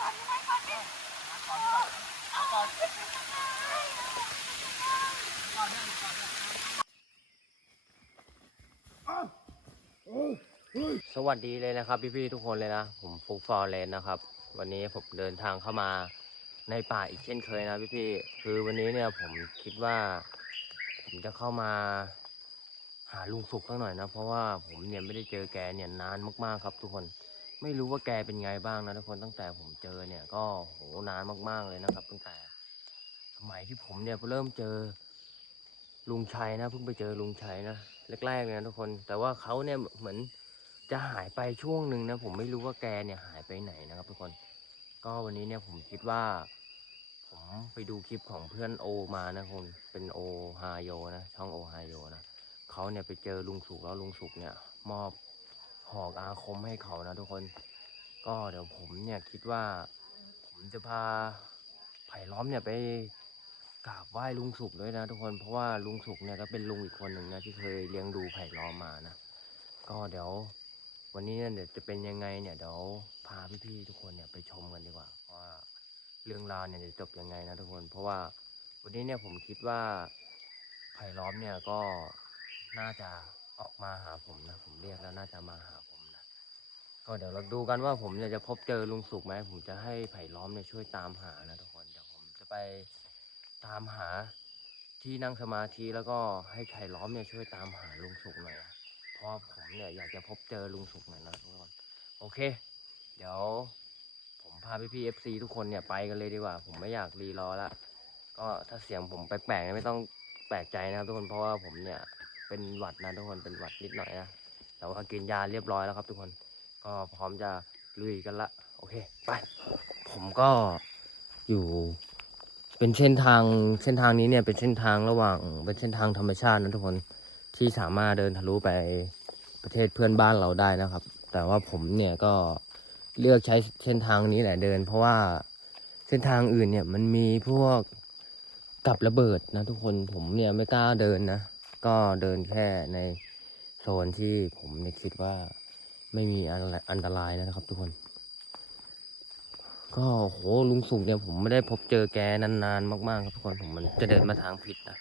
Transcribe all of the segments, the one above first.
สวัสดีเลยนะครับพี่ๆทุกคนเลยนะ ผมฟุกฟอร์เรนนะครับ วันนี้ผมเดินทางเข้ามาในป่าอีกเช่นเคยนะพี่ๆคือวันนี้เนี่ยผมคิดว่า ผมจะเข้ามาหาลุงสุกสักหน่อยนะ เพราะว่าผมเนี่ยไม่ได้เจอแกเนี่ยนานมากๆครับทุกคน ไม่รู้ว่าแกเป็นไงบ้างนะทุกคนตั้งแต่ผมเจอเนี่ยก็โหนานมากๆเลยนะครับ ตั้งแต่สมัยที่ผมเนี่ยเริ่มเจอลุงชัยนะเพิ่งไปเจอลุงชัยนะแรกๆเลยนะทุกคน แต่ว่าเขาเนี่ยเหมือนจะหายไปช่วงหนึ่งนะผมไม่รู้ว่าแกเนี่ยหายไปไหนนะครับ ทุกคน ก็วันนี้เนี่ยผมคิดว่า ผมไปดูคลิปของเพื่อนโอมานะคุณเป็นโอฮาโยนะช่องโอฮาโยนะเขาเนี่ยไปเจอลุงสุกแล้วลุงสุกเนี่ย มอบ หอกอาคมให้เขานะทุกคน ก็เดี๋ยวผมเนี่ยคิดว่า ผมจะพาไผ่ล้อมเนี่ยไปกราบไหว้ลุงสุกด้วยนะทุกคนเพราะว่าลุงสุกเนี่ยก็เป็นลุงอีกคนหนึ่งนะที่เคยเลี้ยงดูไผ่ล้อมมานะก็เดี๋ยว วันนี้เนี่ยเดี๋ยวจะเป็นยังไงเนี่ยเดี๋ยวพาพี่ๆทุกคนเนี่ยไปชมกันดีกว่าว่าเรื่องราวเนี่ยจะจบยังไงนะทุกคน เพราะว่าวันนี้เนี่ยผมคิดว่าไผ่ล้อมเนี่ยก็น่าจะ ออกมาหาผมนะ ผมเรียกแล้วน่าจะมาหาผมนะ ก็เดี๋ยวเราดูกันว่าผมเนี่ยจะพบเจอลุงสุกไหม ผมจะให้ไผ่ล้อมเนี่ยช่วยตามหานะทุกคน เดี๋ยวผมจะไปตามหาที่นั่งสมาธิแล้วก็ให้ไผ่ล้อมเนี่ยช่วยตามหาลุงสุกหน่อยนะเพราะผมเนี่ยอยากจะพบเจอลุงสุกหน่อยนะทุกคน โอเค เดี๋ยวผมพาพี่พี่เอฟซีทุกคนเนี่ยไปกันเลยดีกว่า ผมไม่อยากรีรอละ ก็ถ้าเสียงผมแปลกๆเนี่ยไม่ต้องแปลกใจนะทุกคนเพราะว่าผมเนี่ย เป็นหวัดนะทุกคนเป็นหวัดนิดหน่อยนะแต่ว่ากินยาเรียบร้อยแล้วครับ ทุกคนก็พร้อมจะลุยกันละโอเคไปผมก็อยู่ เป็นเส้นทางเส้นทางนี้เนี่ยเป็นเส้นทางระหว่างเป็นเส้นทางธรรมชาตินะทุกคนที่สามารถเดินทะลุไปประเทศเพื่อนบ้านเราได้นะครับ แต่ว่าผมเนี่ยก็เลือกใช้เส้นทางนี้แหละเดิน เพราะว่าเส้นทางอื่นเนี่ยมันมีพวกกับระเบิดนะทุกคนผมเนี่ยไม่กล้าเดินนะ ก็เดินแค่ในโซนที่ผมเนี่ยคิดว่าไม่มีอันอันตรายนะครับทุกคน ก็โหลุงสุกเนี่ยผมไม่ได้พบเจอแกนานๆ มากๆ ครับทุกคนผมมันจะเดินมาทางผิดนะ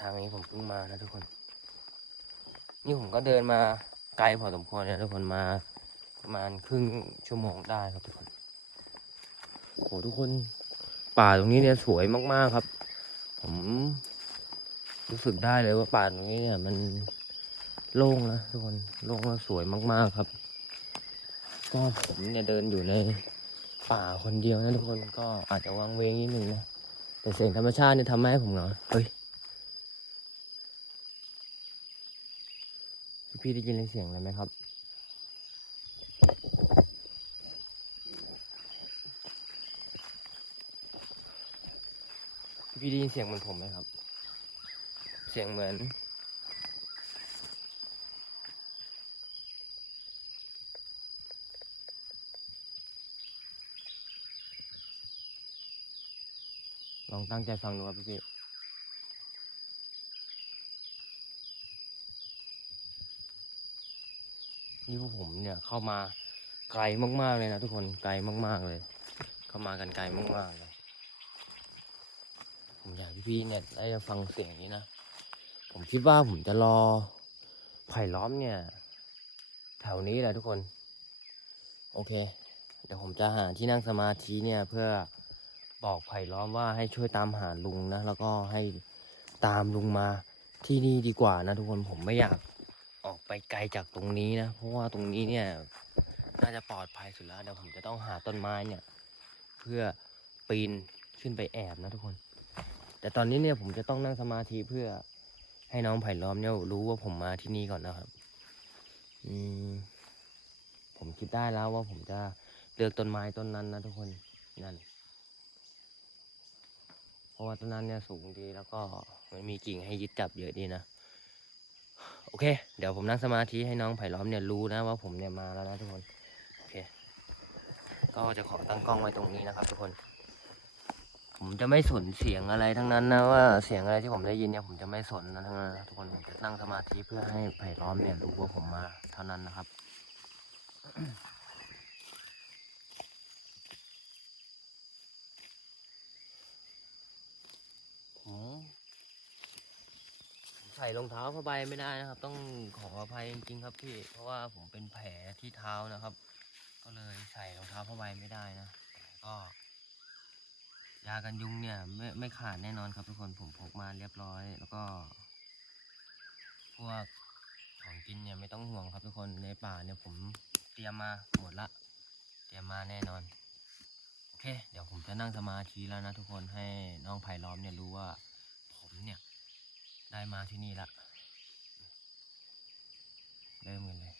ทางนี้ผมเพิ่งมานะทุกคน นี่ผมก็เดินมาไกลพอสมควรเนี่ยทุกคนมาประมาณครึ่งชั่วโมงได้ครับทุกคนโหทุกคนป่าตรงนี้เนี่ยสวยมากๆครับ ผม รู้สึกได้เลยว่าป่าตรงนี้เนี่ยมันโล่งนะทุกคนโล่งแล้วสวยมากๆครับ ก็ผมเนี่ยเดินอยู่ในป่าคนเดียวนะทุกคนก็อาจจะวังเวงนิดนึงนะแต่เสียงธรรมชาติเนี่ยทำให้ผมเหงาเฮ้ยพี่ได้ยินเสียงอะไรไหมครับพี่ได้ยินเสียงเหมือนผมไหมครับ เสียงเหมือน ลองตั้งใจฟังดูครับพี่นี่พวกผมเนี่ยเข้ามาไกลมากๆเลยนะทุกคนไกลมาก ๆเลย เข้ามากันไกลมากๆเลยผมอยากพี่ๆเนี่ยได้ฟังเสียงนี้นะ ผมคิดว่าผมจะรอไผ่ล้อมเนี่ย แถวนี้แหละทุกคน โอเค เดี๋ยวผมจะหาที่นั่งสมาธิเนี่ยเพื่อบอกไผ่ล้อมว่าให้ช่วยตามหาลุงนะ แล้วก็ให้ตามลุงมาที่นี่ดีกว่านะทุกคนผมไม่อยากออกไปไกลจากตรงนี้นะ เพราะว่าตรงนี้เนี่ย น่าจะปลอดภัยสุดแล้วเดี๋ยวผมจะต้องหาต้นไม้เนี่ย เพื่อปีนขึ้นไปแอบนะทุกคน แต่ตอนนี้เนี่ยผมจะต้องนั่งสมาธิเพื่อ ให้น้องไผ่ล้อมเนี่ยรู้ว่าผมมาที่นี่ก่อนนะครับ อืม ผมคิดได้แล้วว่าผมจะเลือกต้นไม้ต้นนั้นนะทุกคนนั่น เพราะว่าต้นนั้นเนี่ยสูงดีแล้วก็มันมีกิ่งให้ยึดจับเยอะดีนะโอเค เดี๋ยวผมนั่งสมาธิให้น้องไผ่ล้อมเนี่ยรู้นะว่าผมเนี่ยมาแล้วนะทุกคน โอเค ก็จะขอตั้งกล้องไว้ตรงนี้นะครับทุกคน ผมจะไม่สนเสียงอะไรทั้งนั้นนะว่าเสียงอะไรที่ผมได้ยินเนี่ยผมจะไม่สนนะทั้งนั้นทุกคนผมจะนั่งสมาธิเพื่อให้ไผ่ล้อมเนี่ยรู้ว่าผมมาเท่านั้นนะครับใส่รองเท้าผ้าใบไม่ได้นะครับ ต้องขออภัยจริงๆครับพี่เพราะว่าผมเป็นแผลที่เท้านะครับ ก็เลยใส่รองเท้าผ้าใบไม่ได้นะก็ ยากันยุงเนี่ยไม่ไม่ขาดแน่นอนครับทุกคนผมพกมาเรียบร้อย แล้วก็ พวกของกินเนี่ยไม่ต้องห่วงครับทุกคนในป่าเนี่ยผมเตรียมมาหมดละ เตรียมมาแน่นอน โอเค เดี๋ยวผมจะนั่งสมาธิแล้วนะทุกคนให้น้องไผ่ล้อมเนี่ยรู้ว่า ผมเนี่ย ได้มาที่นี่ละเริ่มกันเลย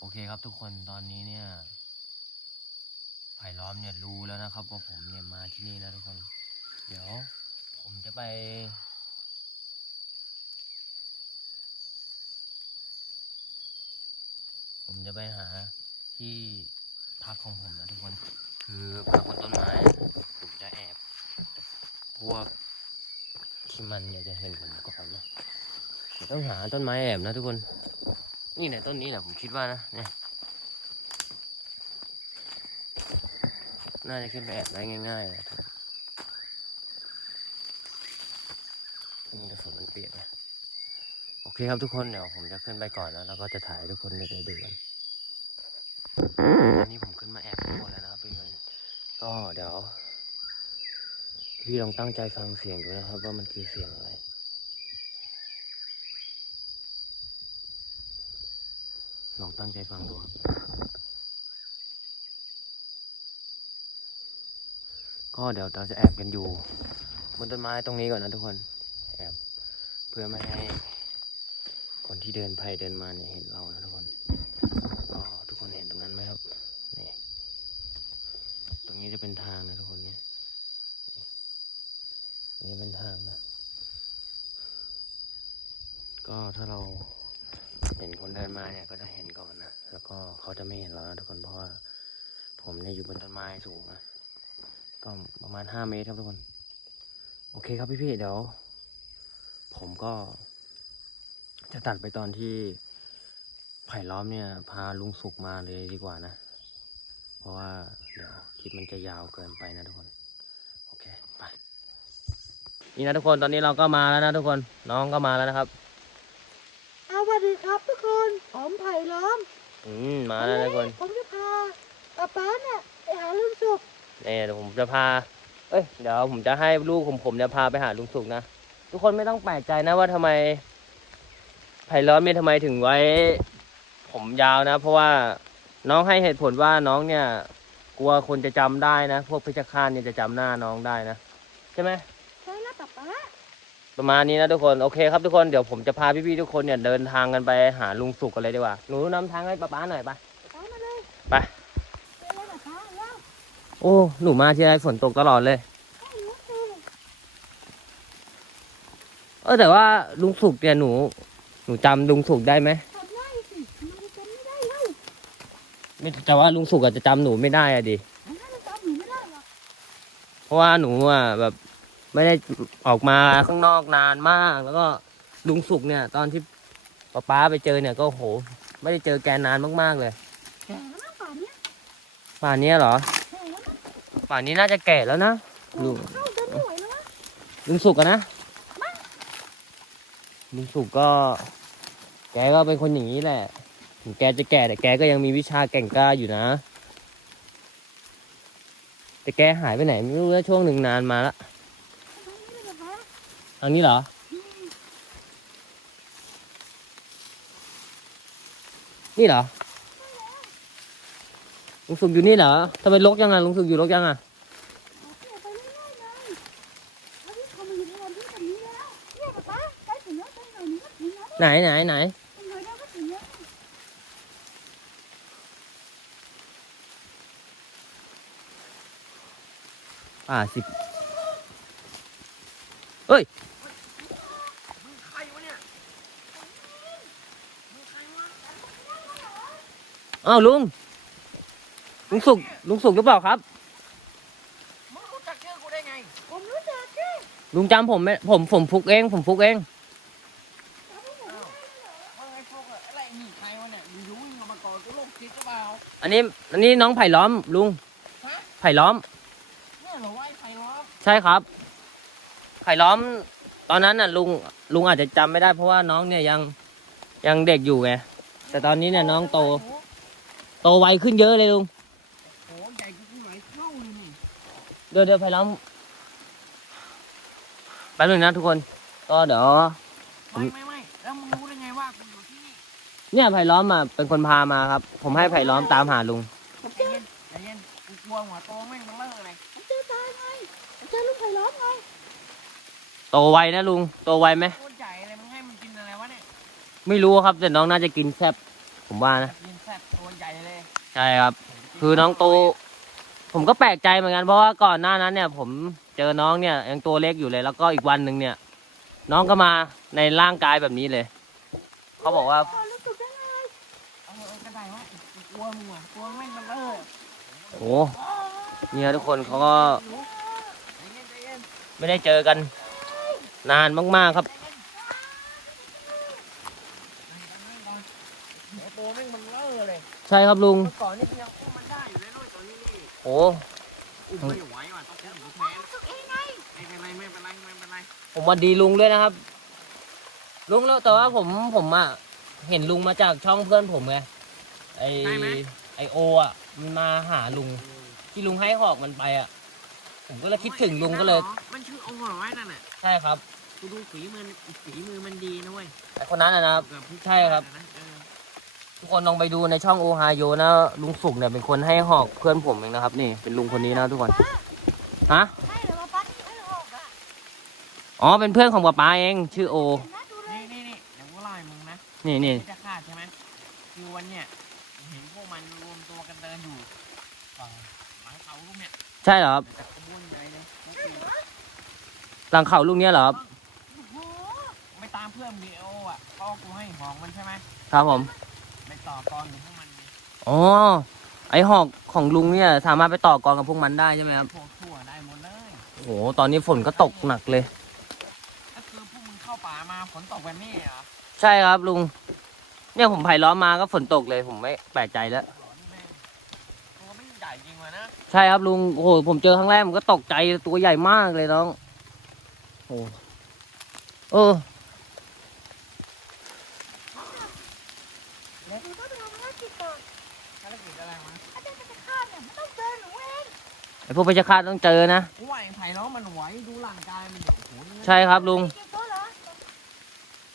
โอ เคครับทุกคนตอนนี้เนี่ยไผ่ล้อมเนี่ยรู้แล้วนะครับ ว่าผมเนี่ยมาที่นี่นะทุกคน เดี๋ยว ผมจะไปผมจะไปหาที่พักของผมนะทุกคน คือพักบนต้นไม้ผมจะแอบ พวกที่มันเนี่ยจะเห็นผมก่อนนะเดี๋ยวต้องหาต้นไม้แอบนะทุกคน นี่แหละต้นนี้แหละผมคิดว่านะเนี่ยน่าจะขึ้นไปแอบได้ง่ายๆเลยครับนี่กระสุนมันเปียกนะโอเคครับทุกคนเดี๋ยวผมจะขึ้นไปก่อนนะแล้วก็จะถ่ายทุกคนได้ดูกันอันนี้ผมขึ้นมาแอบข้างบนแล้วนะครับเพื่อนก็เดี๋ยวพี่ลองตั้งใจฟังเสียงดูนะครับ ว่ามันคือเสียงอะไร ลองตั้งใจฟังดูครับก็เดี๋ยวเราจะแอบกันอยู่บนต้นไม้ตรงนี้ก่อนนะทุกคนแอบเพื่อไม่ให้คนที่เดินไปเดินมาเนี่ยเห็นเรานะทุกคนก็ทุกคนเห็นตรงนั้นไหมครับนี่ตรงนี้จะเป็นทางนะทุกคนเนี่ยตรงนี้เป็นทางนะก็ถ้าเราเห็นคนเดินมาเนี่ยก็จะเห็น ก็เขาจะไม่เห็นเรานะทุกคนเพราะว่าผมเนี่ยอยู่บนต้นไม้สูงนะก็ประมาณห้าเมตรครับทุกคน โอเคครับพี่ๆเดี๋ยว ผมก็จะตัดไปตอนที่ไผ่ล้อมเนี่ย พาลุงสุกมาเลยดีกว่านะ เพราะว่าเดี๋ยวคลิปมันจะยาวเกินไปนะทุกคน โอเคไปนี่นะทุกคนตอนนี้เราก็มาแล้วนะทุกคนน้องก็มาแล้วนะครับ เอาสวัสดีครับทุกคนผมไผ่ล้อม อืมมาแล้วนะทุกคนผมจะพาป๊าป๊าเนี่ยไปหาลุงสุกเนี่ยเดี๋ยวผมจะพา เอ้ยเดี๋ยวผมจะให้ลูกของผมเนี่ยพาไปหาลุงสุกนะทุกคนไม่ต้องแปลกใจนะว่าทำไมไผ่ร้อนเนี่ยทำไมถึงไว้ ผมยาวนะ เพราะว่าน้องให้เหตุผลว่าน้องเนี่ย กลัวคนจะจำได้นะ พวกเพชฌฆาตเนี่ยจะจำหน้าน้องได้นะใช่ไหม ใช่แล้วป๊าป๊า ประมาณนี้นะทุกคนโอเคครับทุกคนเดี๋ยวผมจะพาพี่ๆทุกคนเนี่ยเดินทางกันไปหาลุงสุกกันเลยดีกว่าหนูนำทางให้ป้าๆหน่อยไปป๊ามาเลยไปโอ้หนูมาที่ไรฝนตกตลอดเลยเออแต่ว่าลุงสุกเนี่ยหนู หนูจำลุงสุกได้ไหมทำได้สิมันจำไม่ได้แล้วไม่แต่ว่าลุงสุกอาจจะจำหนูไม่ได้อะดิเพราะว่าหนูอะแบบ ไม่ได้ออกมาข้างนอกนานมาก แล้วก็ลุงสุกเนี่ย ตอนที่ป๊าป๊าไปเจอเนี่ยก็โห ไม่ได้เจอแกนานมากๆเลยแก่แล้วนะป่านเนี้ยป่านเนี้ยเหรอ แก่แล้วนะป่านนี้น่าจะแก่แล้วนะ ลุง เข้าเดินไม่ไหวแล้วนะลุงสุกอะนะลุงสุกก็ แกก็เป็นคนอย่างนี้แหละ ถึงแกจะแก่แต่แกก็ยังมีวิชาแก่งกล้าอยู่นะ แต่แกหายไปไหนไม่รู้นะช่วงหนึ่งนานมาละ ทางนี้เหรอ นี่เหรอ ลุงสุกอยู่นี่เหรอทำไมลกยังไงลุงสุกอยู่ลกยังไงไหนไหนไหนป่าสิเฮ้ย อ้าวลุง ลุงสุก ลุงสุกหรือเปล่าครับ มึงรู้จักชื่อกูได้ไง ผมรู้จักที่ลุงจำผมไหมผมผมฟุกเอง ผมฟุกเองอ้าวว่าไงพวกอะอะไรนี่ใครวะเนี่ยมึงรู้มึงมาก่อนกูโรคจิตหรือเปล่า อันนี้ อันนี้น้องไผ่ล้อม ลุง ฮะ ไผ่ล้อม เนี่ยเหรอวะไอ้ไผ่ล้อมใช่ครับ ไผ่ล้อม ตอนนั้นน่ะ ลุง ลุงอาจจะจำไม่ได้เพราะว่าน้องเนี่ยยังยังเด็กอยู่ไง แต่ตอนนี้เนี่ยน้องโต โตไวขึ้นเยอะเลยลุงโอ้โหใหญ่กูกูหลายเท่าเลยนี่เดี๋ยวเดี๋ยวไผ่ล้อมแป๊บนึงนะทุกคน ก็เดี๋ยว ไม่ไม่ไม่แล้วมึงรู้ได้ไงว่ากูอยู่ที่นี่เนี่ยไผ่ล้อมอะเป็นคนพามาครับ ผมให้ไผ่ล้อมตามหาลุง ใจเย็นใจเย็นกูกลัวหัวโตแม่งมันเลิกเลยผมเจอตาไงผมเจอลูกไผ่ล้อมไงโตไวนะลุง โตไวไหมโคตรใหญ่เลยมึงให้มันกินอะไรวะเนี่ยไม่รู้ครับแต่น้องน่าจะกินแซ่บผมว่านะ กิน ใช่ครับ คือน้องโต ผมก็แปลกใจเหมือนกันเพราะว่าก่อนหน้านั้นเนี่ย ผมเจอน้องเนี่ยยังตัวเล็กอยู่เลยแล้วก็อีกวันหนึ่งเนี่ย น้องก็มาในร่างกายแบบนี้เลย เขาบอกว่าตอนรู้สึกได้ไงเออเออก็ได้วะกลัวมึงอะกลัวแม่งมันเลิกโอ้เนี่ยทุกคนเขาก็ ไม่ได้เจอกัน นานมากๆครับ เดี๋ยวตัวแม่งมันเล่อเลย ใช่ครับลุงเมื่อก่อนนี่ยังอุ้มมันได้อยู่เลยด้วยตอนนี้นี่โอ้อุ้มไม่ไหวว่ะต้องอุ้มกูแทนรู้สึกเองไงไม่เป็นไรไม่เป็นไรไม่เป็นไรผมหวันดีลุงด้วยนะครับ ลุงแล้วแต่ว่าผมผมอะเห็นลุงมาจากช่องเพื่อนผมไงไอไอโออะมันมาหาลุง ที่ลุงให้หอกมันไปอะ ผมก็เลยคิดถึงลุงก็เลย มันชื่อเอาหัวไว้นั่นน่ะใช่ครับกูดูฝีมือฝีมือมันดีนะเว้ยไอคนนั้นนะนะครับเกือบทุกใช่ครับนะเออ ทุกคนลองไปดูในช่องโอไฮโอนะลุงสุกเนี่ยเป็นคนให้หอกเพื่อนผมเองนะครับ นี่เป็นลุงคนนี้นะทุกคนฮะใช่เหรอว่าป้าที่ให้หอกอะอ๋อเป็นเพื่อนของป๊าป๊าเองชื่อโอนะดูเลยนี่นี่นี่เดี๋ยวกูเล่าให้มึงนะนี่นี่ที่จะฆ่าใช่ไหมคือวันเนี้ยเห็นพวกมันรวมตัวกันเดินอยู่ฝั่งหลังเขาลูกเนี่ยใช่เหรอครับแต่ขบวนใหญ่เลยแล้วกูหลังเขาลุงเนี่ยเหรอครับโอ้โหไปตามเพื่อนดีโออะเพราะว่ากูให้ของมันใช่ไหมครับผมไป ต่อกรอยู่พวกมันไงอ๋อ ไอหอกของลุงเนี่ยสามารถไปต่อกรกับพวกมันได้ใช่ไหมครับ พวกทั่วได้หมดเลยโอ้โห ตอนนี้ฝนก็ตกหนักเลย ก็คือพวกมึงเข้าป่ามาฝนตกแบบนี้เหรอใช่ครับลุง เนี่ยผมไผ่ล้อมมาก็ฝนตกเลย ผมไม่แปลกใจแล้ว หลอนแม่งตัวไม่งใหญ่จริงวะนะใช่ครับลุง โอ้โห ผมเจอครั้งแรกผมก็ตกใจตัวใหญ่มากเลยน้อง โอ้เออ หนูต้องไปทำภารกิจก่อน ภารกิจอะไรวะ อาจารย์จะฆ่าเนี่ยไม่ต้องเจอหนูเอง ไอ พวกเพชฌฆาตต้องเจอนะกูว่าไอ้ไผ่ล้อมันไหวดูร่างกายมันเดี๋ยวโอ้โหเนื้อใช่ครับลุง เก็บตัวเหรอ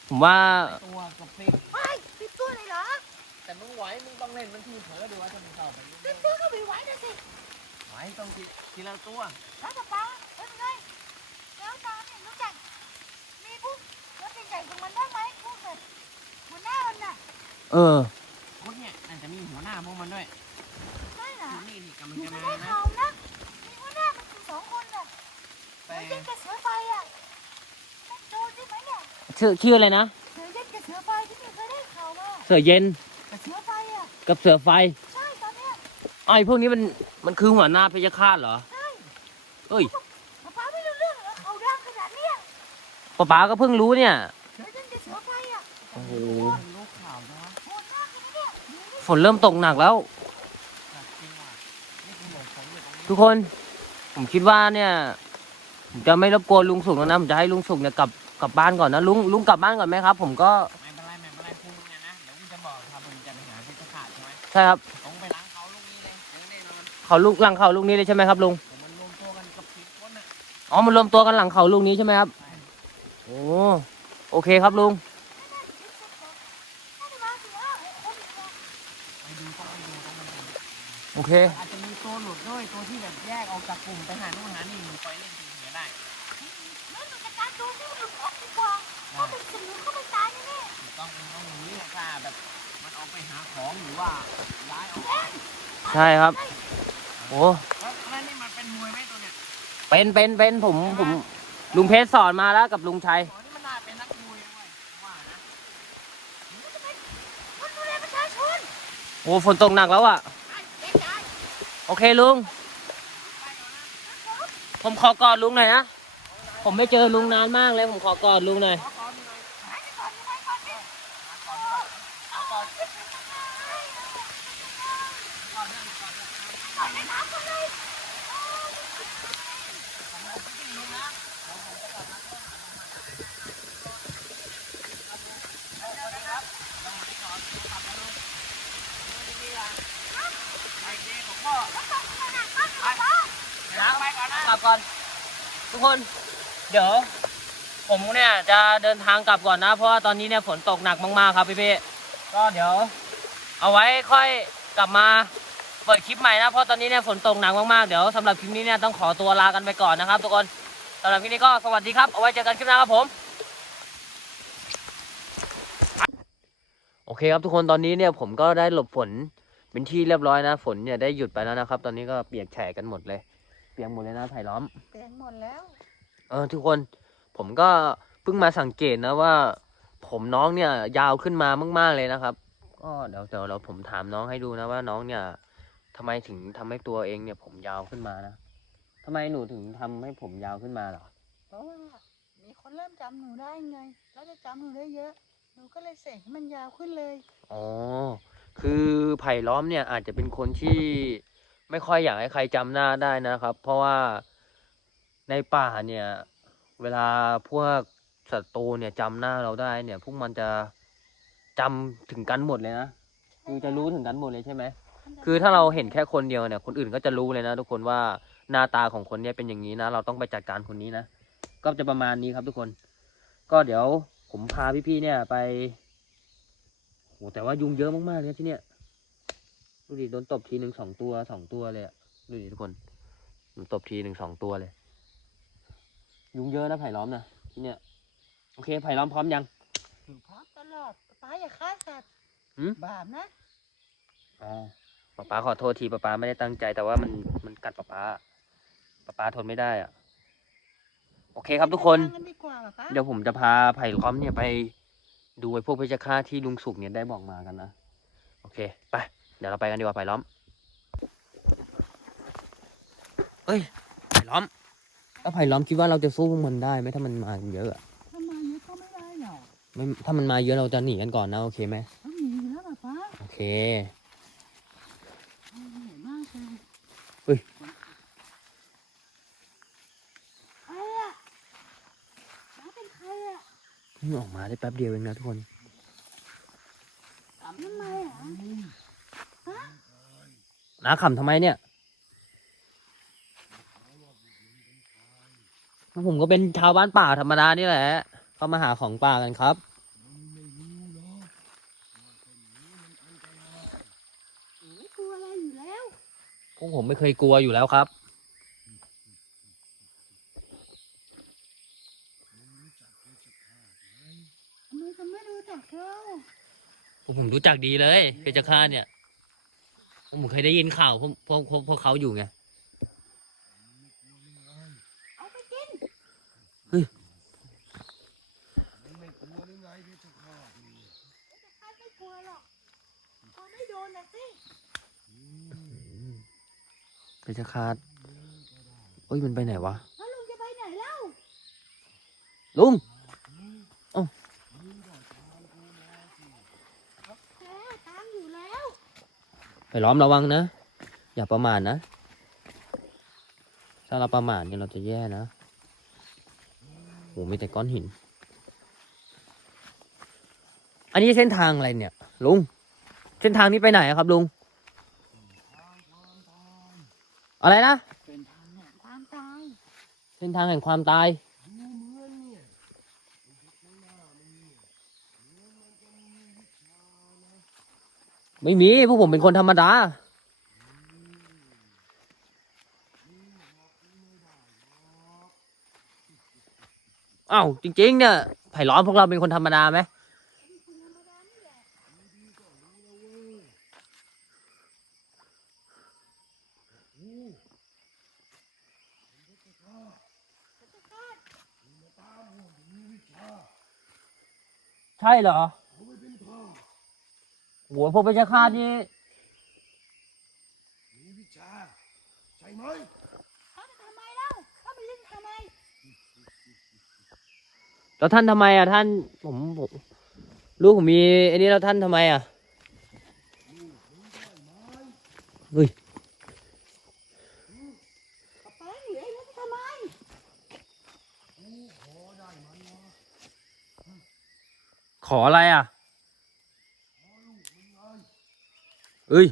ผมว่าตัวกับฟิกไม่ปิดตัวเลยเหรอแต่มึงไหวมึงต้องเล่นมันทีเผลอดูว่าจะมึงเข้าไปปิดตัวก็ไม่ไหวนะสิไหวต้องทีทีละตัวแล้วป้าป้าเป็นไงแล้วตาเนี่ยรู้จักมีพวกแล้วใหญ่ๆของมันได้ไหมพวกแบบหัวหน้ามันน่ะ เออ ย็นกับเสือไฟอะมันโดนใช่ไหมเนี่ยชื่อชื่ออะไรนะ เสือเย็นกับเสือไฟที่นี่เคยได้ข่าวมาเสือเย็นกับเสือไฟอะกับเสือไฟใช่ตอนเนี้ยอ้าวไอพวกนี้มันมันคือหัวหน้าเพชฌฆาตเหรอใช่เอ้ยป้าป้าไม่รู้เรื่องเหรอเขาดังขนาดเนี้ยป๊าป๊าก็เพิ่งรู้เนี่ยเสือย็นกับเสือไฟอะโอ้โหรู้ข่าวนะโหดมากเลยเนี่ยฝนเริ่มตกหนักแล้วจากจริงว่ะนี่กูหลงผมอยู่ตรงนี้ทุกคน ผมคิดว่าเนี่ย ผมจะไม่รบกวนลุงสุกแล้วนะผมจะให้ลุงสุกเนี่ยกลับกลับบ้านก่อนนะลุงลุงกลับบ้านก่อนไหมครับ ผมก็ไม่เป็นไรไม่เป็นไรพวกมึงเนี่ยนะเดี๋ยวกูจะบอกครับมึงจะไปหาเพชรขาดใช่ไหมใช่ครับต้องไปล้างเขาลูกนี้เลยเดี๋ยวแน่นอนเขาลูกหลังเขาลูกนี้เลยใช่ไหมครับลุงผมมันรวมตัวกันกับสิบคนน่ะอ๋อมันรวมตัวกันหลังเขาลูกนี้ใช่ไหมครับใช่โอ้โอเคครับลุงน่าจะมาสี่ห้าหกคนอยู่นะไปดูต้องไปดูต้องไปดูโอเค อาจจะมีตัวหลุดด้วยตัวที่แบบแยกออกจากกลุ่มไปหา ใช่ครับโอ้แล้วแล้วนี่มันเป็นมวยไหมตัวเนี้ยไปเป็นเป็นเป็นผมผมลุงเพชรสอนมาแล้วกับลุงชัยอ๋อนี่มันน่าเป็นนักมวยนะเว้ยว่านะคนดูแลประชาชนโอ้ฝนตกหนักแล้วอะ ไอ้เด็กใหญ่โอเคลุง ผมขอกอดลุงหน่อยนะ ผมไม่เจอลุงนานมากเลย ผมขอกอดลุงหน่อย ขอก่อนหน่อยหายไปก่อนยังไงก่อนดิก่อนก่อนเอาก่อนก่อนก่อนก่อน ก่อนในน้ำก่อนเลย ล้างไปก่อนนะ กลับก่อน ทุก คนเดี๋ยว ผมเนี่ยจะเดินทางกลับก่อนนะ เพราะว่าตอนนี้เนี่ยฝนตกหนักมากๆครับพี่พี่ก็เดี๋ยว เอาไว้ค่อยกลับมาเปิดคลิปใหม่นะเพราะตอนนี้เนี่ยฝนตกหนักมากๆเดี๋ยวสำหรับคลิปนี้เนี่ยต้องขอตัวลากันไปก่อนนะครับทุกคนสำหรับคลิปนี้ก็สวัสดีครับเอาไว้เจอกันคลิปหน้าครับผมโอเคครับทุกคนตอนนี้เนี่ยผมก็ได้หลบฝนเป็นที่เรียบร้อยนะ ฝนเนี่ยได้หยุดไปแล้วนะครับ ตอนนี้ก็เปียกแฉะกันหมดเลย เปียกหมดเลยนะไผ่ล้อมเตียงหมดแล้วเออทุกคนผมก็เพิ่งมาสังเกตนะว่า ผมน้องเนี่ยยาวขึ้นมามาก ๆเลยนะครับ ก็เดี๋ยวเดี๋ยวเราผมถามน้องให้ดูนะว่าน้องเนี่ยทำไมถึงทำให้ตัวเองเนี่ย ผมยาวขึ้นมานะทำไมหนูถึงทำให้ผมยาวขึ้นมาเหรอ เพราะว่ามีคนเริ่มจำหนูได้ไง แล้วจะจำหนูได้เยอะ หนูก็เลยเสกให้มันยาวขึ้นเลย อ๋อ คือไผ่ล้อมเนี่ยอาจจะเป็นคนที่ ไม่ค่อยอยากให้ใครจำหน้าได้นะครับ เพราะว่าในป่าเนี่ย เวลาพวกศัตรูเนี่ยจำหน้าเราได้เนี่ย พวกมันจะจำถึงกันหมดเลยนะคือจะรู้ถึงกันหมดเลยใช่ไหมคือถ้าเราเห็นแค่คนเดียวเนี่ย คนอื่นก็จะรู้เลยนะ ทุกคนว่าหน้าตาของคนเนี้ยเป็นอย่างนี้นะ เราต้องไปจัดการคนนี้นะก็จะประมาณนี้ครับทุกคน ก็เดี๋ยวผมพาพี่ๆเนี่ยไปโหแต่ว่ายุงเยอะมากๆเลยนะที่เนี่ย ดูดิโดนตบทีหนึ่งสองตัวสองตัวเลยอะดูดิทุกคนโดนตบทีหนึ่งสองตัวเลย ยุงเยอะนะไผ่ล้อมนะที่เนี่ยโอเคไผ่ล้อมพร้อมยังหนูพร้อมตลอดป้าอย่าฆ่าสัตว์หืมบาปนะอ๋อป๊าป๊าขอโทษทีป๊าป๊าไม่ได้ตั้งใจ แต่ว่ามันมันกัดป๊าป๊าป๊าป๊าทนไม่ได้อะโอเคครับทุกคนไปทำงดีกว่าป้าเดี๋ยวผมจะพาไผ่ล้อมเนี่ยไปดูไอ้พวกเพชฌฆาตที่ลุงสุกเนี่ยได้บอกมากันนะ โอเค ไป เดี๋ยวเราไปกันดีกว่าไผ่ล้อม เอ้ย ไผ่ล้อม แล้วไผ่ล้อมคิดว่าเราจะสู้พวกมันได้ไหมถ้ามันมาเยอะอะทำไมเยอะก็ไม่ได้หรอกไม่ถ้ามันมาเยอะเราจะหนีกันก่อนนะโอเคไหมต้องหนีอยู่แล้วป้าโอเค เหนื่อยมากเลยเฮ้ย ใครอะน้าเป็นใครอะเพิ่งออกมาได้แป๊บเดียวเองนะทุกคนทำไมอะ น้าขำทำไมเนี่ยผมก็เป็นชาวบ้านป่าธรรมดานี่แหละเข้ามาหาของป่ากันครับหนูไม่กลัวอะไรอยู่แล้วพวกผมไม่เคยกลัวอยู่แล้วครับทำไมจะไม่รู้จักเราพวกผมรู้จักดีเลยเพชฌฆาตเนี่ยพวก ผมเคยได้ยินข่าวพวกพวกพวกพวกเขาอยู่ไงเอาไปกินไม่กลัวหรือไงเพชรฆาตนี่แต่ข้าไม่กลัวหรอกพอไม่โดนนะสิเพชฌฆาตเอ้ยมันไปไหนวะ แล้วลุงจะไปไหนเล่าลุง แพ้ตามอยู่แล้ว ไปล้อมระวังนะ อย่าประมาทนะ ถ้าเราประมาทเนี่ยเราจะแย่นะโหมีแต่ก้อนหิน อันนี้เส้นทางอะไรเนี่ย ลุง เส้นทางนี้ไปไหนอะครับ ลุง อะไรนะเป็นทางแห่งความตายเส้นทางแห่งความตาย ไม่มีพวกผมเป็นคนธรรมดา อ้าวจริง ๆ เนี่ยไผ่ล้อมพวกเราเป็นคนธรรมดาไหมใช่เหรอ โหพวกเพชฌฆาตนี่มีวิชาใช่ไหมเขาจะทำไมเล่าเขาเป็นลิงทำไมแล้วท่านทำไมอะท่านผมผมลูกผมมีไอันนี้แล้วท่านทำไมอะเฮ้ยป๊าป๊าหนีไอ้ลิงทำไมกูขอได้ไหมวะขออะไรอะ ขอลูกมึงไง เอ้ย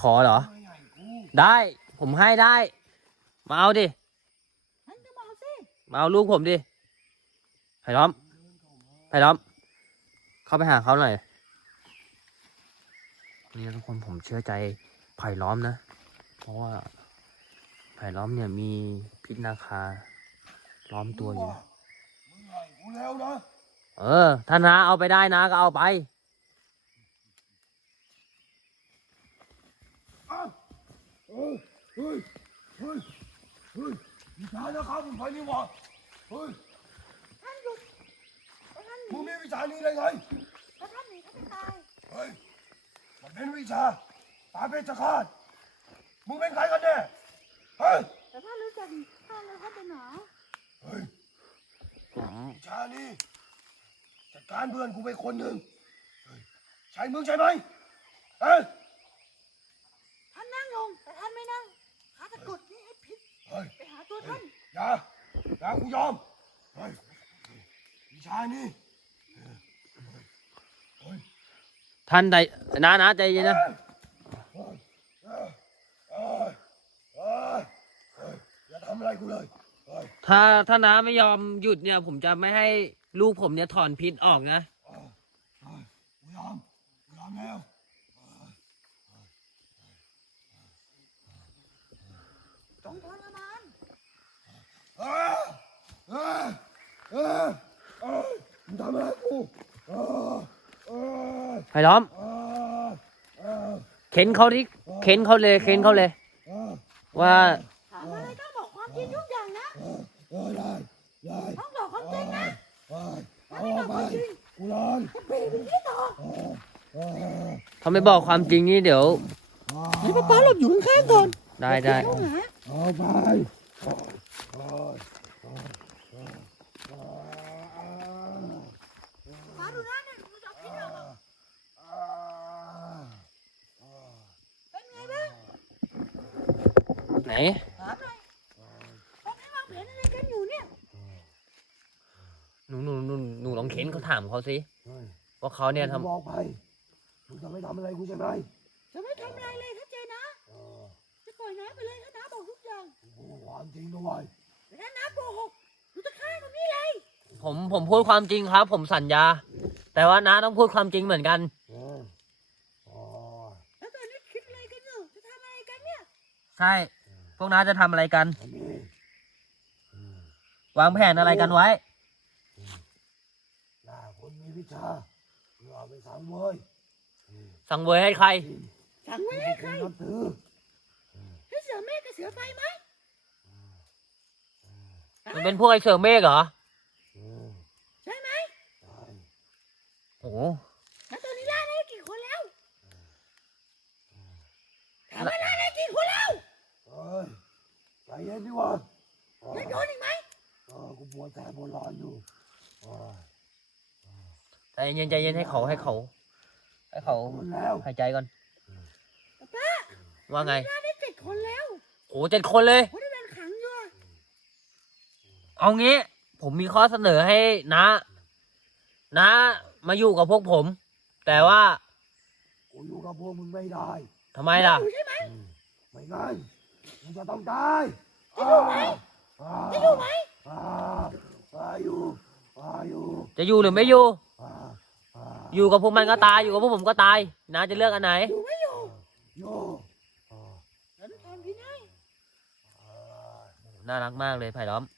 ขอเหรอไม่ให้กูได้ ผมให้ได้ มาเอาดิ ฉันจะบอกสิมาเอาลูกผมดิไผ่ล้อมไผ่ล้อม เข้าไปหาเขาหน่อย นี่ทุกคนผมเชื่อใจไผ่ล้อมนะ เพราะว่าไผ่ล้อมเนี่ยมีพิษนาคา ล้อมตัวอยู่ มึงให้กูแล้วนะ เออ ถ้านาเอาไปได้นะก็เอาไป อ้าวเฮ้ยเฮ้ยเฮ้ยเฮ้ยวิชานะครับผมไปนี่วะเฮ้ยท่านหยุดท่านหนีมึงมีวิชานี้ได้ไงแล้วท่านหนีเขาจะตายเฮ้ยมันเป็นวิชาตาเพชฌฆาตมึงเป็นใครกันแน่เฮ้ยแต่ท่านรู้จักท่านแล้วท่านเป็นหนาเฮ้ยวิชานี้จัดการเพื่อนกูไปคนหนึ่งเฮ้ยใช่มึงใช่ไหมเฮ้ย ลง แต่ท่านไม่นั่งข้าจะกดนี่ให้พิษเฮ้ยไปหาตัวท่านอย่าอย่ากูยอมเฮ้ยวิชานี้เฮ้ยท่านใดนะนะใจเย็นนะเฮ้ยเฮ้ยเฮ้ยเฮ้ยเฮ้ยเฮ้ยอย่าทำอะไรกูเลยเฮ้ยถ้าถ้าน้าไม่ยอมหยุดเนี่ย ผมจะไม่ให้ลูกผมเนี่ยถอนพิษออกนะ เฮ้ยเฮ้ยกูยอมกูยอมแล้ว จงทรมาน เฮ้ยเฮ้ยเฮ้ยเฮ้ยมึงทำอะไรกูเฮ้ยเฮ้ยไผ่ล้อม เข็นเขาดิเข็นเขาเลย เข็นเขาเลย ว่าถามอะไรต้องบอกความจริงทุกอย่างนะต้องบอกความจริงนะเฮ้ยเอาออกไปกูร้อนจะเปลี่ยนที่ต่อเฮ้ยถ้าไม่บอกความจริงนี่เดี๋ยวให้ป๊าป๊าหลบอยู่ข้างๆก่อนได้ได้ เข้าหา เอาไป เฮ้ยเฮ้ยเฮ้ยเฮ้ยเฮ้ยป๊าดูหน้าเนี่ยมันจะเอาพิษออกมาเป็นไงบ้างไหนถามหน่อยพวกนี้วางแผนอะไรกันอยู่เนี่ย หนูหนูหนูหนูลองเข็นเขาถามเขาสิเฮ้ยว่าเขาเนี่ยทำบอกไปมึงจะไม่ทำอะไรกูใช่ไหมจะไม่ทำอะไรเลยถ้าเจอนะเออจะปล่อยน้าไปเลยถ้าน้าบอกทุกอย่าง กูพูดความจริงด้วยแต่ถ้าน้าโกหกหนูจะฆ่าตรงนี้เลยผมผมพูดความจริงครับ ผมสัญญา แต่ว่าน้าต้องพูดความจริงเหมือนกัน เออโอ้ยแล้วตอนนี้คิดอะไรกันอยู่จะทำอะไรกันเนี่ยใช่ พวกน้าจะทำอะไรกัน อันนี้อืมวางแผนอะไรกันไว้ หน้าคนมีวิชาเพื่อเอาไปสังเวยอืมสั่งเวยให้ใคร สั่งไว้ที่ให้พวกใครคุณนับถือให้เสือเมฆกับเสือไฟไหม มันเป็นพวกไอ้เสือเมฆเหรออืมใช่ไหมใช่โอ้โหแล้วตอนนี้ล่าได้กี่คนแล้วถามว่าล่าได้กี่คนแล้วเฮ้ยใจเย็นดีกว่าเออยังโดนอีกไหมเออกูปวดแสบปวดร้อนอยู่เออใจเย็นใจเย็นให้เขาให้เขาให้เขาทนแล้วหายใจก่อน ป้าว่าไง ล่าได้เจ็ดคนแล้วโอ้เจ็ดคนเลยคนที่เป็นขังอยู่อะ เอางี้ ผมมีข้อเสนอให้นะนะมาอยู่กับพวกผม แต่ว่ากูอยู่กับพวกมึงไม่ได้ทำไมล่ะ อยู่ใช่ไหมอืมไม่งั้นมึงจะต้องตายจะอยู่ไหมอ่าจะอยู่ไหมอ่าอ่าอยู่อ่าอยู่จะอยู่หรือไม่อยู่อ่าอ่าอยู่กับพวกมันก็ตายอยู่กับพวกผมก็ตายนะจะเลือกอันไหนอยู่ไม่อยู่อยู่อ่าฉันทำพี่ให้อ่าน่ารักมากเลยไผ่ล้อมถ้าจะอยู่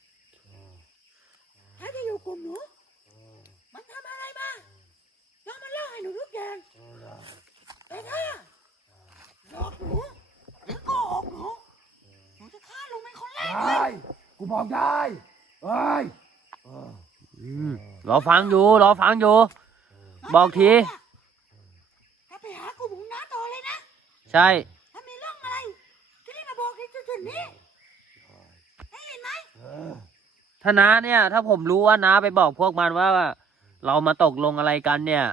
กลุ่มหนูมันทำอะไรมาแล้วมันเล่าให้หนูทุกอย่างแต่ถ้าหลอกหนูหรือโกหกหนูหนูจะฆ่าลุงเป็นคนแรกเลยได้กูบอกได้เฮ้ยเอออืมรอฟังอยู่ รอฟังอยู่ บอกที ถ้าไปหากลุ่มของน้าต่อเลยนะ ใช่ ถ้ามีเรื่องอะไรจะรีบมาบอกที่จุดๆนี้ได้ยินไหม เออ ถ้าน้าเนี่ย ถ้าผมรู้ว่าน้าไปบอกพวกมันว่า เรามาตกลงอะไรกันเนี่ย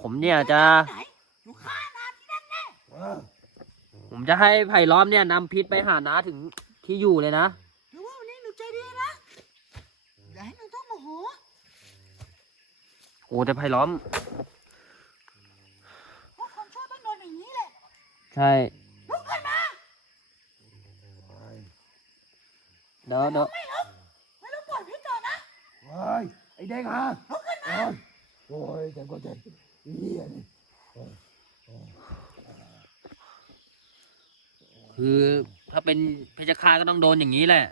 ผมเนี่ยจะไหนหนูฆ่านาที่นั่นแน่เออผมจะให้ไผ่ล้อมเนี่ยนำพิษไปหาน้าถึงที่อยู่เลยนะหรือว่าวันนี้หนูใจดีนะอย่าให้หนูต้องโมโหโอ้แต่ไผ่ล้อมเพราะคนชั่วต้องโดนอย่างนี้แหละใช่ลุกขึ้นมาเดี๋ยวเดี๋ยว ฮ้ยไอ้เด็กฮะลุกขึ้นมาโอ้ยโอ้ยแต่ก็จะเฮียนี่คือถ้าเป็นเพชฌฆาตก็ต้องโดนอย่างนี้แหละ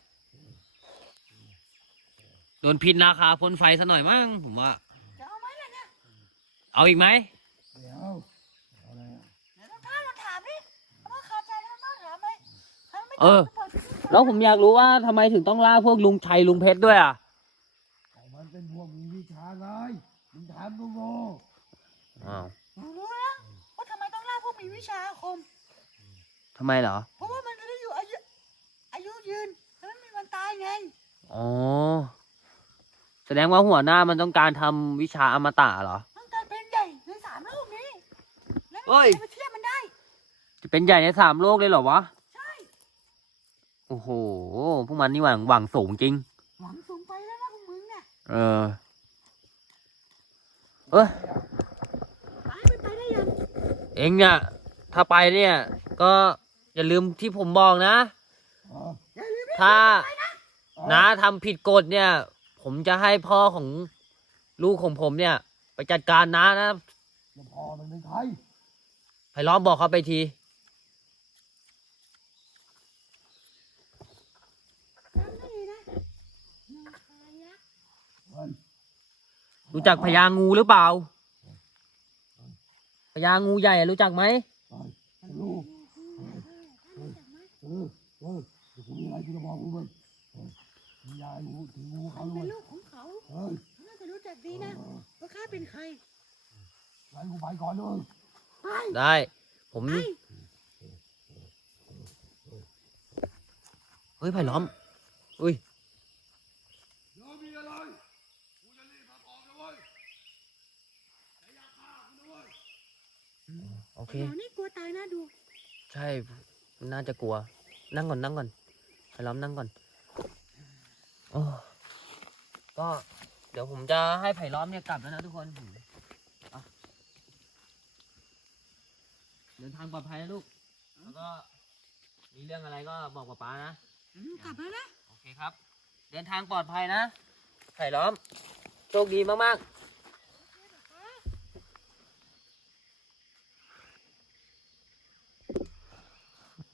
โดนพิษราคาพ่นไฟซะหน่อยมั้งผมว่า จะเอาไหมล่ะเนี่ยเอาอีกไหมเดี๋ยวเอาอะไรอะเดี๋ยวต้องท่าลองถามดิเอามาคาใจแล้วมาถามไหมถ้าไม่ตเออบอก็ปล่อยพี่ต่อแล้วผมอยากรู้ว่าทำไมถึงต้องล่าพวกลุงชัยลุงเพชรด้วยอะ เอามันเป็นพวกมีวิชาไงมึงถามกูโง่อ้าวหนูรู้แล้วว่าทำไมต้องล่าพวกมีวิชาอาคม ทำไมเหรอ เพราะว่ามันจะได้อยู่อายุอายุยืนแล้วไม่มีวันตายไง อ๋อ แสดงว่าหัวหน้ามันต้องการทำวิชาอมตะเหรอ ต้องการเป็นใหญ่ในสามโลกนี้ แล้วเฮ้ยไม่มีใครมาเทียบมันได้ จะเป็นใหญ่ในสามโลกเลยเหรอวะ ใช่ โอ้โห พวกมันนี่หวังหวังสูงจริงหวังสูงไปแล้วนะพวกมึง เนี่ยเออ เอ้ยไปไปไปได้ยังเองเนี่ย ถ้าไปเนี่ย ก็อย่าลืมที่ผมบอกนะอ๋ออย่าลืมถ้าอ๋อน้าทำผิดกฎเนี่ย ผมจะให้พ่อของลูกของผมเนี่ย ไปจัดการน้านะแล้วพ่อมันเป็นใครไผ่ล้อมบอกเขาไปที จำได้เลยนะนาคายักษ์ มัน รู้จักพญางูหรือเปล่าพญางูใหญ่อะรู้จักไหมไปลูกเออเออเดี๋ยวกูมีอะไรกูจะบอกกูมันเออมียายงูถึงงูเขาเขาด้เป็วนยลูกของเขาเฮ้ยเขาน่าจะรู้จักดีนะว่าข้าเป็นใครไล่กูไปก่อนเลยไปได้ ผมไปเฮ้ยไผ่ล้อม อุ้ย เดี๋ยวมีอะไรกูจะรีบมาบอกนะเว้ยแต่อย่าฆ่ากูนะเว้ย โอเคหมอนี่กลัวตายนะดู ใช่น่าจะกลัว นั่งก่อนนั่งก่อนไผ่ล้อมนั่งก่อนโอ้ก็เดี๋ยวผมจะให้ไผ่ล้อมเนี่ยกลับแล้วนะทุกคนเอาเดินทางปลอดภัยนะลูก แล้วก็มีเรื่องอะไรก็บอกป๊าป๊านะอืมกลับแล้วนะ โอเคครับ เดินทางปลอดภัยนะ ไผ่ล้อม โชคดีมากๆ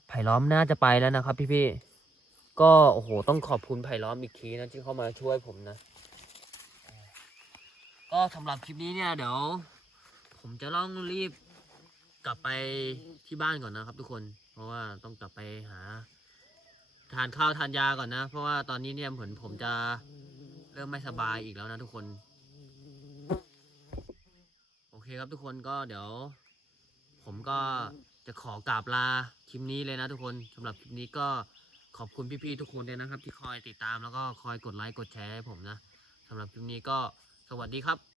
ไผ่ล้อมน่าจะไปแล้วนะครับ พี่ๆก็โอ้โหต้องขอบคุณไผ่ล้อมอีกทีนะที่เข้ามาช่วยผมนะ ก็สำหรับคลิปนี้เนี่ยเดี๋ยว ผมจะต้องรีบกลับไปที่บ้านก่อนนะครับ ทุกคน เพราะว่าต้องกลับไปหา ทานข้าวทานยาก่อนนะ เพราะว่าตอนนี้เนี่ยเหมือนผมจะเริ่มไม่สบายอีกแล้วนะทุกคน โอเคครับทุกคนก็เดี๋ยว ผมก็ จะขอกราบลาคลิปนี้เลยนะทุกคนสำหรับคลิปนี้ก็ขอบคุณพี่ๆทุกคนเลยนะครับ ที่คอยติดตามแล้วก็คอยกดไลค์กดแชร์ให้ผมนะสำหรับคลิปนี้ก็สวัสดีครับ